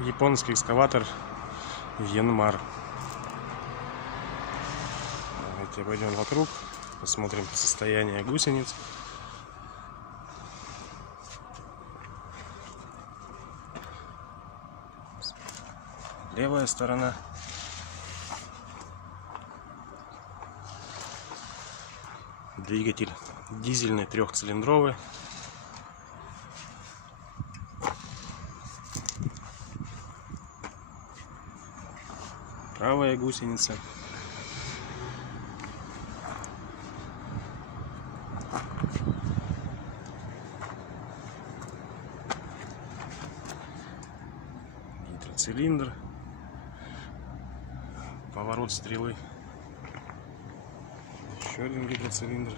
Японский экскаватор Янмар. Давайте обойдем вокруг, посмотрим состояние гусениц. Левая сторона. Двигатель дизельный, трехцилиндровый. Правая гусеница. Гидроцилиндр. Поворот стрелы. Еще один гидроцилиндр.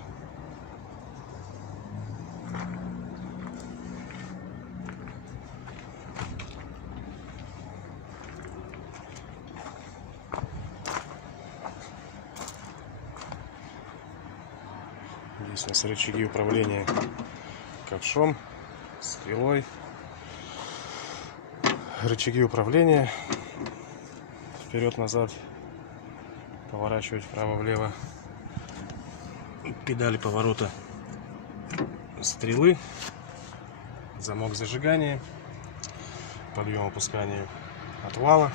Здесь у нас рычаги управления ковшом, стрелой. Рычаги управления вперед-назад, поворачивать вправо-влево. Педали поворота стрелы, замок зажигания, подъем-опускание отвала,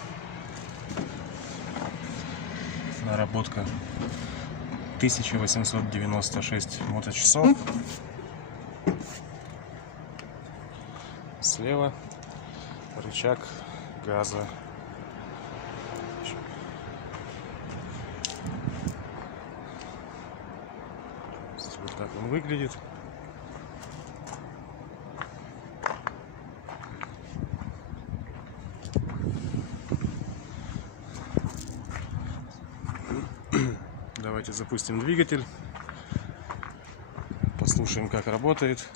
наработка 1896 моточасов. Слева рычаг газа. Вот так он выглядит. Давайте запустим двигатель, послушаем, как работает.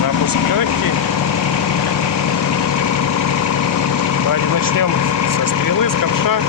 Запуск легкий. Давайте начнем со стрелы, с ковша.